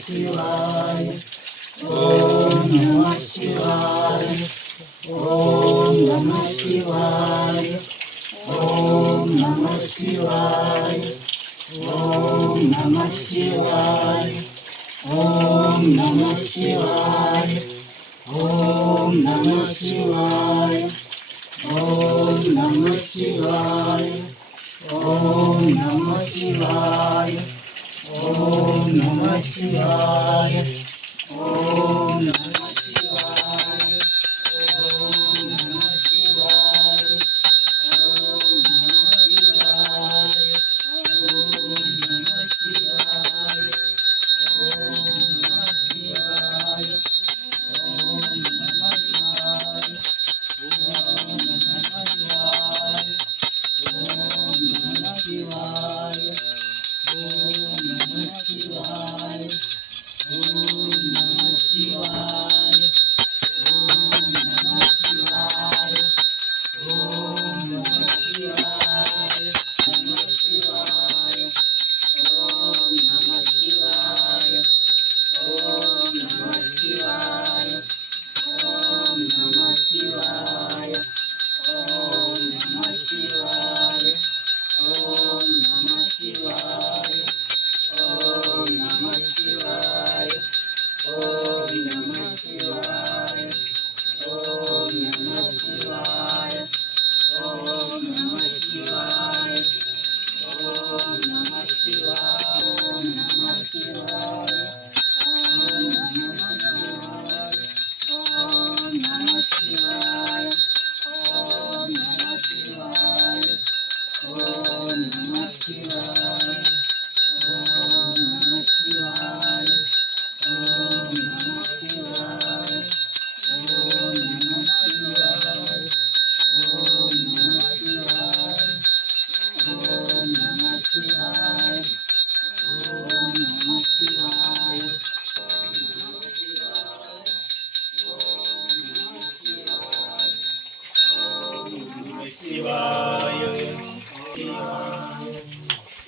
शिवाय ओम नमः शिवाय ओम नमः शिवाय ओम नमः शिवाय ओम नमः शिवाय ओम नमः शिवाय ओम नमः शिवाय ओम नमः शिवाय ओम नमः शिवाय ओम नमः शिवाय ओम नमः